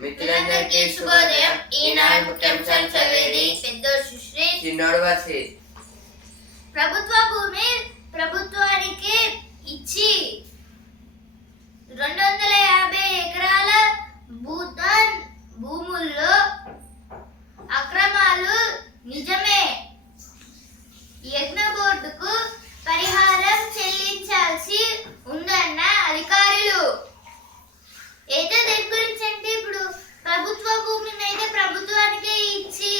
మిత్రులందరికీ శుభోదయం. ఈనాడు ముఖ్యాంశాలు చదివేది పెద్దోడు సుశ్రీ. చిన్నోడు వచ్చి ప్రభుత్వ భూమి ప్రభుత్వానికి ఇచ్చి రెండు వందల యాభై ఎకరాల భూతాన్ భూముల్లో అక్రమాలు నిజమే. యజ్ఞ బోర్డుకు పరిహారం చెల్లించాల్సి ఉందన్న అధికారులు. అయితే దేని గురించి అంటే ఇప్పుడు ప్రభుత్వ భూమిని అయితే ప్రభుత్వానికి ఇచ్చి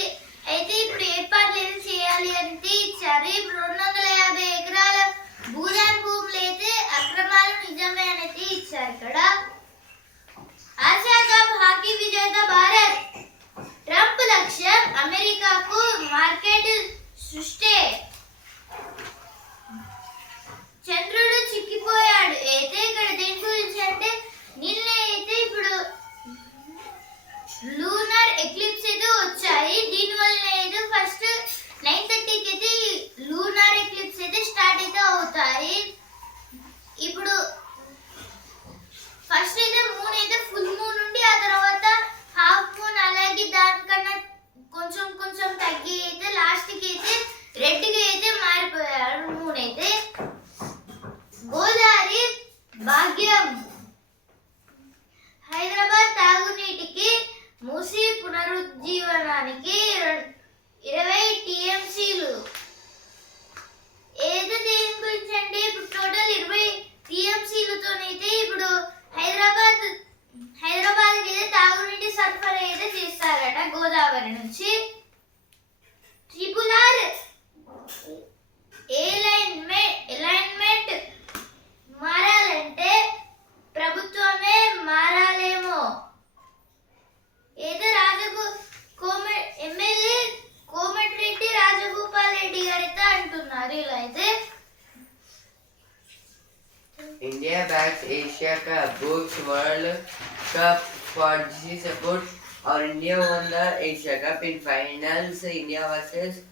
అయితే ఇప్పుడు ఏర్పాట్లు ఏదో చేయాలి అంటే ఇచ్చారు ఇప్పుడు రెండు వందల యాభై ఎకరాల భూదాన్ భూములు అయితే అక్రమాలు నిజమే అనేది ఇచ్చారు ఇక్కడ. ఆసియా కప్ హాకీ విజేత భారత్ ట్రంప్ లక్ష్యం అమెరికాకు మార్కెట్ సృష్టి. చంద్రుడు చిక్కిపోయాడు. అయితే ఇక్కడ దేని గురించి అంటే నిన్న అయితే ఇప్పుడు లూనర్ ఎక్లిప్స్ అయితే వచ్చాయి. దీనివల్ల అయితే ఫస్ట్ నైన్ థర్టీకి అయితే లూనర్ ఎక్లిప్స్ అయితే స్టార్ట్ అయితే అవుతాయి. ఇప్పుడు ఫస్ట్ అయితే మూన్ అయితే ఫుల్ మూన్ ఉండి ఆ తర్వాత హాఫ్ మూన్ అలాగే దానికన్నా కొంచెం కొంచెం తగ్గి एशिया का books world cup for G support और India one Asia cup in finals India versus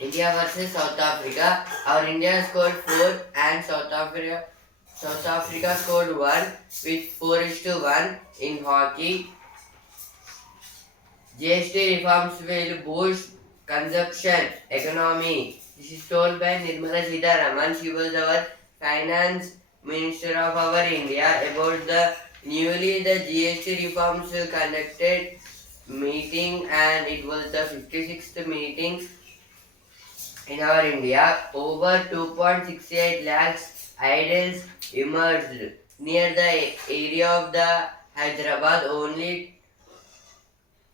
India versus South Africa और India score four and South Africa South Africa score one with four is two one in hockey GST reforms will boost consumption economy Nirmala Sitharaman told by Nirmala minister of our India about the newly the GST reforms conducted meeting and it was the 56th meeting in our India. Over 2.68 lakhs idols emerged near the area of the Hyderabad only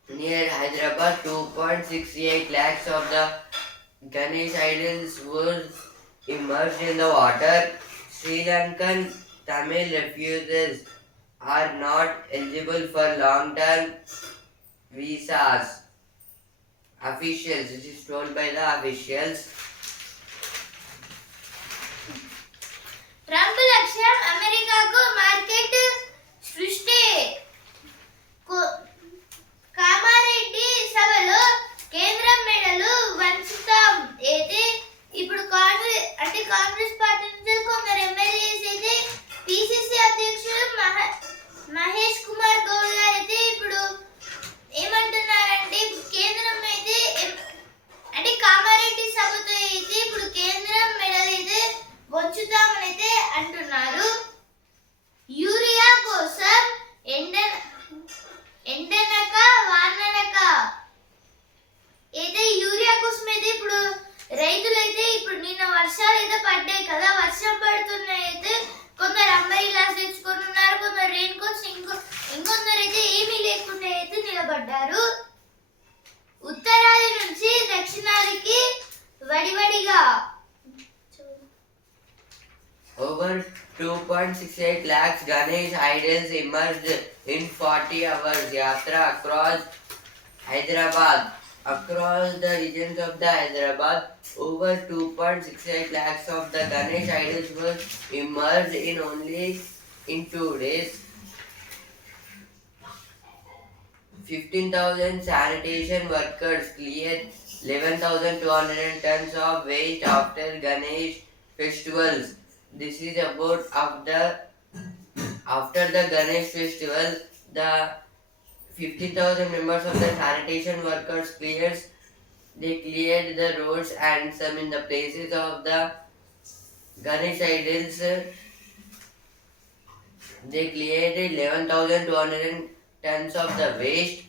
near Hyderabad 2.68 lakhs of the Ganesh idols were immersed in the water. Sri Lankan Tamil refugees are not eligible for long-term visas. Officials, it is told by the officials. Trump లక్ష్యం అమెరికాకు market సృష్టి కో- కామారెడ్డి సభలో కేంద్రం మెడలు వంచుతాం అయితే ఇప్పుడు కాంగ్రెస్ అంటే Congress party నుంచి కొందరు ఎమ్మెల్యేస్ అయితే పిసిసి అధ్యక్షుడు మహ- మహేష్ కుమార్ గౌడ్ గారు అయితే ఇప్పుడు ఏమంటున్నారంటే కేంద్రం అయితే అంటే కామారెడ్డి సభతో అయితే ఇప్పుడు కేంద్రం మెడల్ అయితే వంచుతామని అయితే అంటున్నారు. Ganesh idols emerged in 40 hours yatra across Hyderabad. Across the regions of the Hyderabad, over 2.68 lakhs of the Ganesh idols were emerged in only in two days. 15,000 sanitation workers cleared 11,200 tons of waste after Ganesh festivals. This is about after after the Ganesh festival, the 50,000 members of the sanitation workers clears they cleared the roads and some in the places of the Ganesh idols. They cleared 11,200 tons of the waste.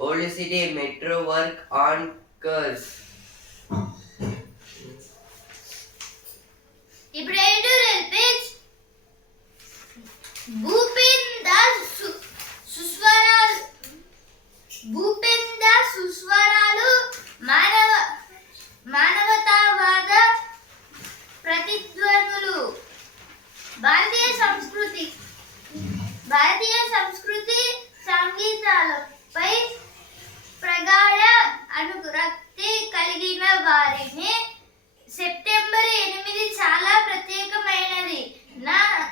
Old city metro work on curves. İbrahim Bhupen సు- సుస్వరాలు భూపేన్ సుస్వరాలు మానవ మానవతావాద ప్రతిధ్వనులు. భారతీయ సంస్కృతి భారతీయ సంస్కృతి సంగీతాలపై ప్రగాఢ అనురక్తి కలిగిన వారిని. September ఎనిమిది చాలా ప్రత్యేకమైనది. నా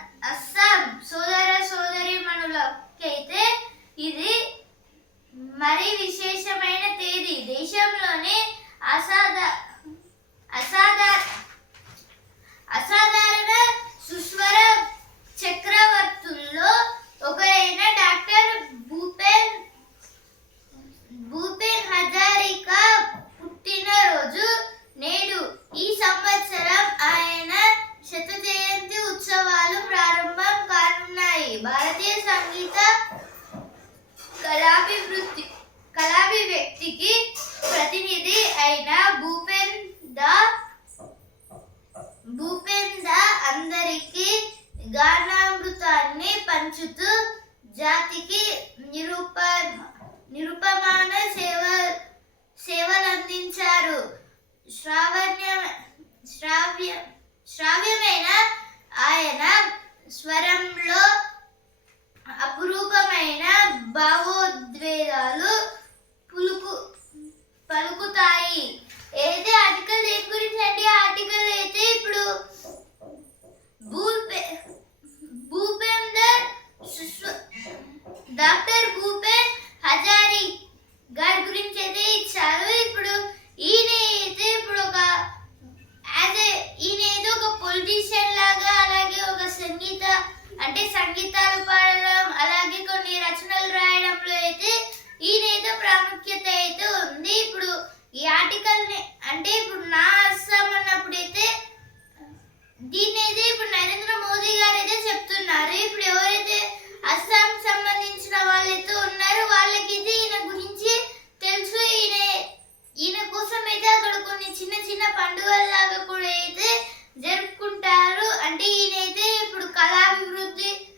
Melody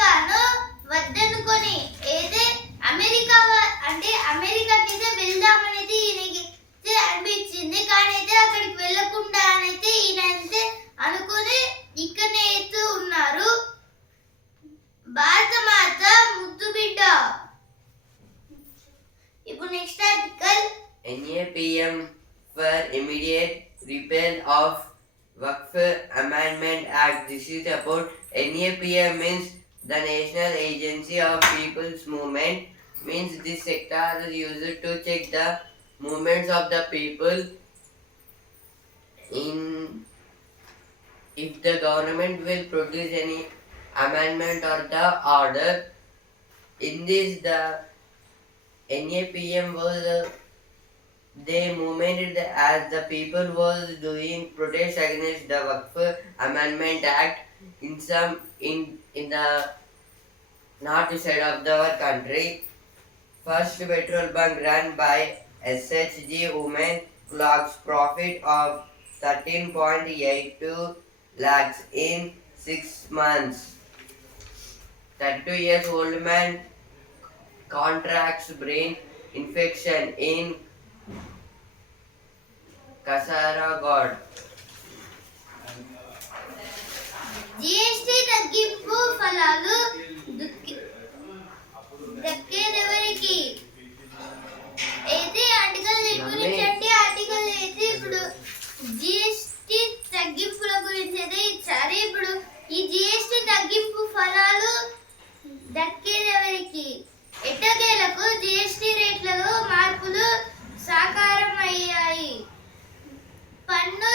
అమెరికాను వద్దనుకొని అయితే అమెరికా అంటే అమెరికాకి అయితే వెళ్దామనేది అయితే ఈయనకి అనిపించింది. కానీ అయితే అక్కడికి వెళ్ళకుండా అయితే ఈయన అయితే అనుకుని ఇక్కడనే అయితే ఉన్నారు. భారత మాత ముద్దు బిడ్డ. ఇప్పుడు next article NAPM for immediate repeal of Waqf Amendment Act. This is about NAPM means the National Agency of People's Movement means this sector is used to check the movements of the people in if the government will produce any amendment or the order. In this the NAPM was uh, they moved as the people was doing protest against the Waqf Amendment Act in some in in the north side of the our country. First petrol bunk run by SHG women clocks profit of 13.82 lakhs in six months. 32 years old man contracts brain infection in Kasaragod. GST తగ్గింపు ఫలాలు దుక్కి- దక్కేదెవరికి? అయితే article గురించి అంటే article అయితే ఇప్పుడు GST తగ్గింపుల గురించి అయితే ఇచ్చారు. ఇప్పుడు ఈ జిఎస్టి తగ్గింపు ఫలాలు దక్కేదెవరికి? ఎట్టకేలకు జిఎస్టి రేట్లలో మార్పులు సాకారం అయ్యాయి పన్ను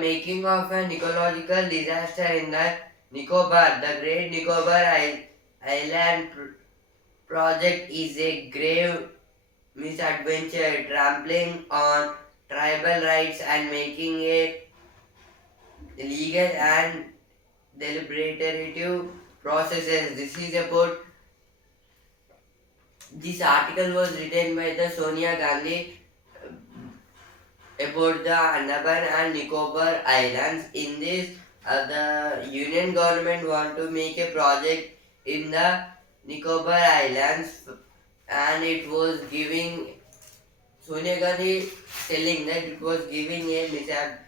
making of an ecological disaster in the Nicobar, the Great Nicobar Island project is a grave misadventure, trampling on tribal rights and making a legal and deliberative processes. This is about this article was written by the Sonia Gandhi about the Andaman and Nicobar Islands. In this, uh, the union government want to make a project in the Nicobar Islands, and it was giving Sonia Gandhi telling that it was giving a misad-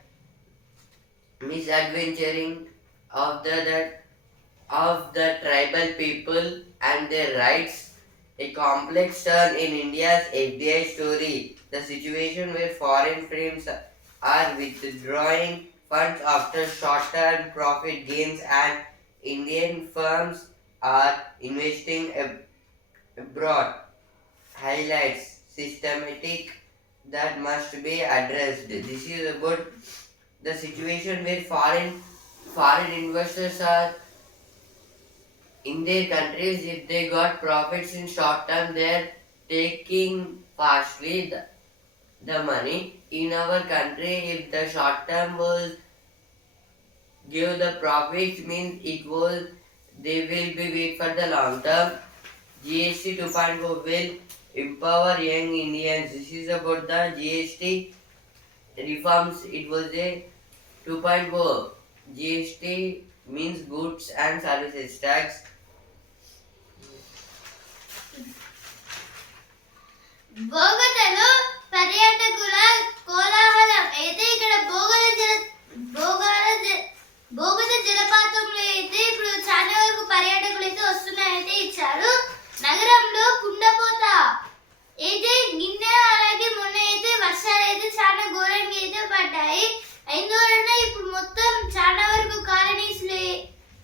misadventuring of the that of the tribal people and their rights a complex turn in India's FDI story. The situation where foreign firms are withdrawing funds after short-term profit gains and Indian firms are investing ab- abroad highlights systematic that must be addressed. This is about the situation where foreign foreign investors are in their countries if they got profits in short term they're taking fastly the, the money. In our country if the short term was give the profits means it was they will be wait for the long term. Gst 2.0 will empower young indians. This is about the gst reforms. It was a 2.0 gst means goods and services tax బోగతలో పర్యాటకుల కోలాహలం. అయితే ఇక్కడ బోగద జల బోగాల జ- జలపాతంలో అయితే ఇప్పుడు చాలా వరకు పర్యాటకులు అయితే వస్తున్నాయంటే ఇచ్చారు. నగరంలో కుండపోత. అయితే నిన్న అలాగే మొన్న అయితే వర్షాలు అయితే చాలా ఘోరంగా అయితే పడ్డాయి. ఎందువలన ఇప్పుడు మొత్తం చాలా వరకు కాలనీస్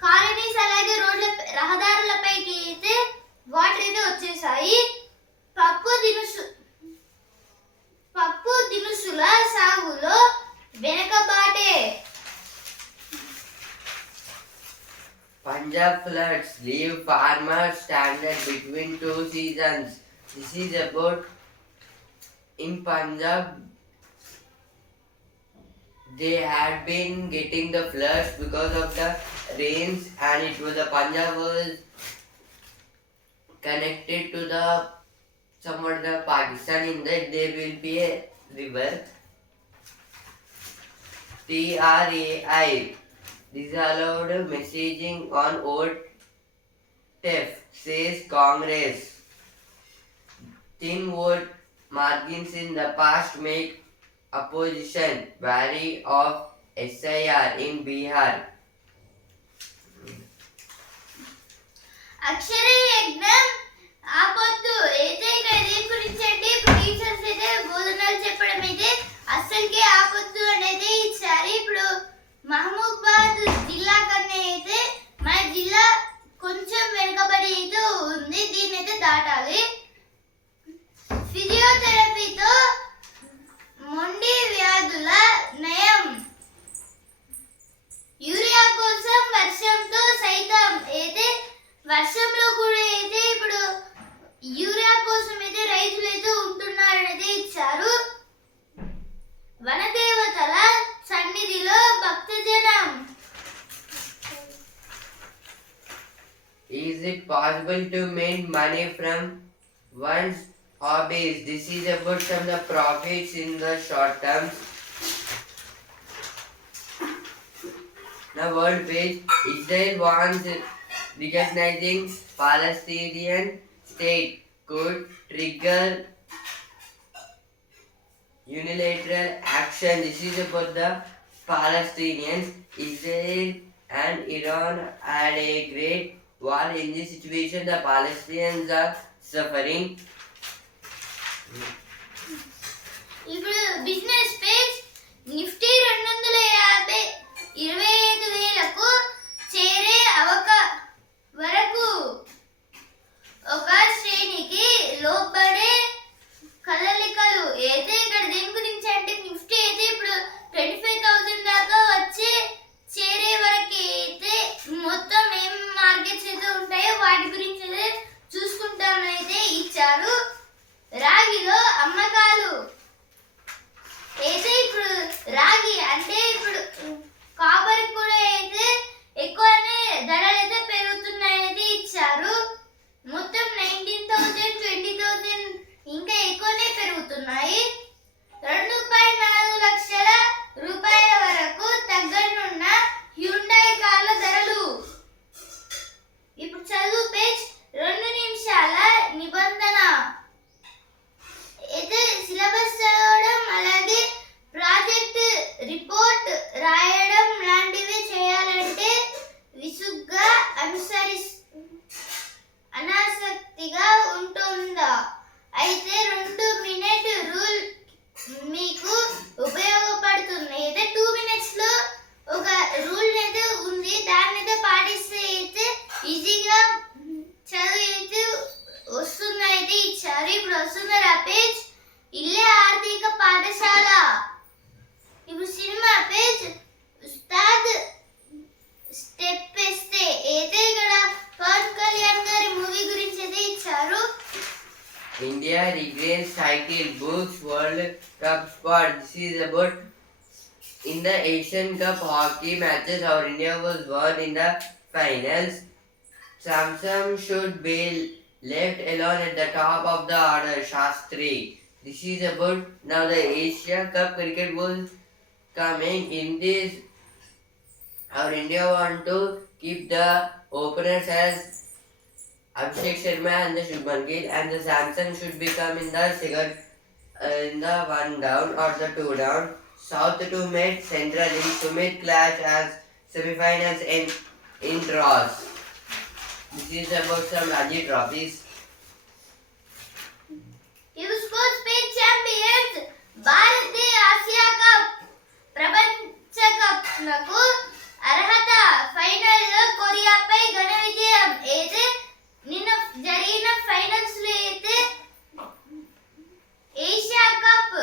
కాలనీస్ అలాగే రోడ్ల రహదారులపైకి అయితే వాటర్ అయితే వచ్చేసాయి. పప్పు దినుసు Punjab floods leave farmers stranded between two seasons. This is about in Punjab. They had been getting the floods because of the rains, and it was the Punjab was connected to the somewhat the Pakistan in that there will be a river. TRAI disallowed messaging on old TEF, says Congress. Thin vote margins in the past make opposition wary of SIR in Bihar. అక్షర యజ్ఞం ఆపొద్దు అయితే ఇక్కడ దేని గురించి అంటే ఇప్పుడు teachers అయితే బోధనలు చెప్పడం అయితే అస్సలకే ఆపొద్దు అనేది ఇచ్చారు ఇప్పుడు మహబూబాద్ జిల్లా కన్నా అయితే మన జిల్లా కొంచెం వెనుకబడి అయితే ఉంది. దీన్ని అయితే దాటాలి. ఫిజియోథెరపీతో మొండి వ్యాధుల నయం. యూరియా కోసం వర్షంతో సైతం అయితే వర్షంలో కూడా అయితే ఇప్పుడు యూరియా కోసం అయితే రైతులు అయితే ఉంటున్నారనేది ఇచ్చారు. వనదేవతల సన్నిధిలో భక్తజనం Is it possible to make money from one's hobbies? This is about some of the profits in the short term. Now, world page Israel wants recognizing Palestinian state could trigger unilateral action. This is for the Palestinians. Israel and Iran had a great war. In this situation, the Palestinians are suffering. ఇప్పుడు business page Nifty రెండు వందల యాభై ఇరవై ఐదు వేలకు అయితే ఇచ్చారు ఇప్పుడు వస్తుంది ఆ పేజ్ ఇల్లే ఆర్థిక పాఠశాల ఇప్పుడు సినిమా పేజ్ ఉస్తాద్ స్టెప్ వేస్తే అయితే ఇక్కడ పవన్ కళ్యాణ్ గారి మూవీ గురించి అయితే ఇచ్చారు India regains title books World Cup spot. This is about in the Asian Cup hockey matches. Our India was won in the finals. Samsung should be left alone at the top of the order. Shastri. This is about now the Asia Cup cricket was coming in this. Our India want to keep the openers as Abhishek Sharma and the Shubman Gill and the Samsung should become in the second uh, in the one down or the two down. South to Met Central in Sumit clash as semifinals in in draws. This is about some Ranji trophies. ఇవి sports page champions Bharat Asia cup ప్రపంచ cup నకు అర్హత final లో కొరియాపై ఘన విజయం అయితే నిన్న జరిగిన ఫైనల్స్ లో అయితే ఏషియా కప్